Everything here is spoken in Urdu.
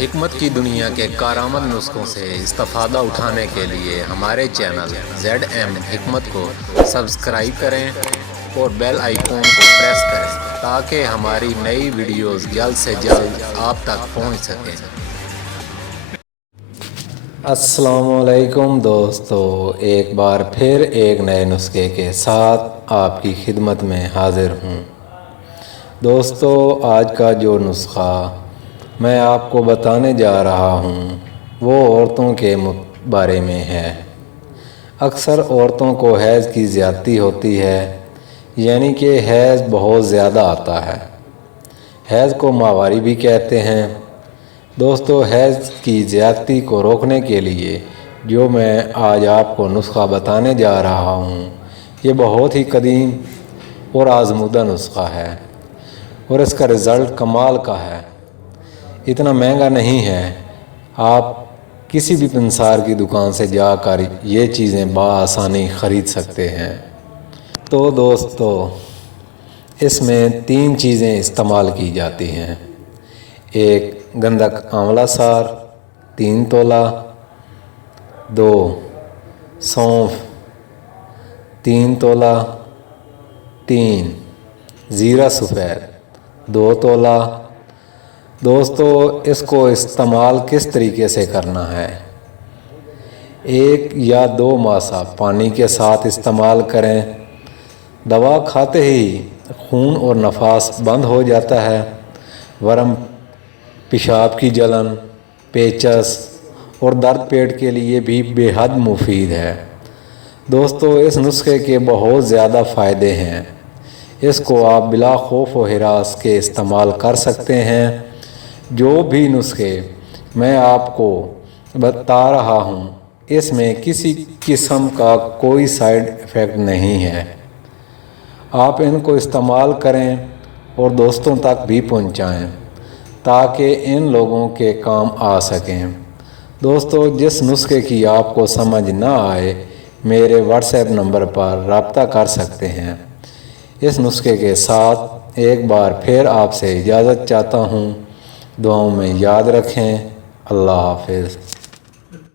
حکمت کی دنیا کے کارآمد نسخوں سے استفادہ اٹھانے کے لیے ہمارے چینل ZM حکمت کو سبسکرائب کریں اور بیل آئیکن کو پریس کریں تاکہ ہماری نئی ویڈیوز جلد سے جلد آپ تک پہنچ سکیں۔ السلام علیکم دوستو، ایک بار پھر ایک نئے نسخے کے ساتھ آپ کی خدمت میں حاضر ہوں۔ دوستو، آج کا جو نسخہ میں آپ کو بتانے جا رہا ہوں وہ عورتوں کے بارے میں ہے۔ اکثر عورتوں کو حیض کی زیادتی ہوتی ہے، یعنی کہ حیض بہت زیادہ آتا ہے۔ حیض کو ماہواری بھی کہتے ہیں۔ دوستو، حیض کی زیادتی کو روکنے کے لیے جو میں آج آپ کو نسخہ بتانے جا رہا ہوں، یہ بہت ہی قدیم اور آزمودہ نسخہ ہے اور اس کا رزلٹ کمال کا ہے۔ اتنا مہنگا نہیں ہے، آپ کسی بھی پنسار کی دکان سے جا کر یہ چیزیں بآسانی خرید سکتے ہیں۔ تو دوستو، اس میں 3 چیزیں استعمال کی جاتی ہیں۔ ایک گندھک آملہ سار 3 تولہ، 2 سونف 3 تولہ، 3 زیرہ سفید 2 تولہ۔ دوستو، اس کو استعمال کس طریقے سے کرنا ہے؟ 1 یا 2 ماسہ پانی کے ساتھ استعمال کریں۔ دوا کھاتے ہی خون اور نفاس بند ہو جاتا ہے۔ ورم، پیشاب کی جلن، پیچس اور درد پیٹ کے لیے بھی بے حد مفید ہے۔ دوستو، اس نسخے کے بہت زیادہ فائدے ہیں۔ اس کو آپ بلا خوف و ہراس کے استعمال کر سکتے ہیں۔ جو بھی نسخے میں آپ کو بتا رہا ہوں، اس میں کسی قسم کا کوئی سائیڈ ایفیکٹ نہیں ہے۔ آپ ان کو استعمال کریں اور دوستوں تک بھی پہنچائیں تاکہ ان لوگوں کے کام آ سکیں۔ دوستو، جس نسخے کی آپ کو سمجھ نہ آئے، میرے واٹس ایپ نمبر پر رابطہ کر سکتے ہیں۔ اس نسخے کے ساتھ ایک بار پھر آپ سے اجازت چاہتا ہوں۔ دعاؤں میں یاد رکھیں۔ اللہ حافظ۔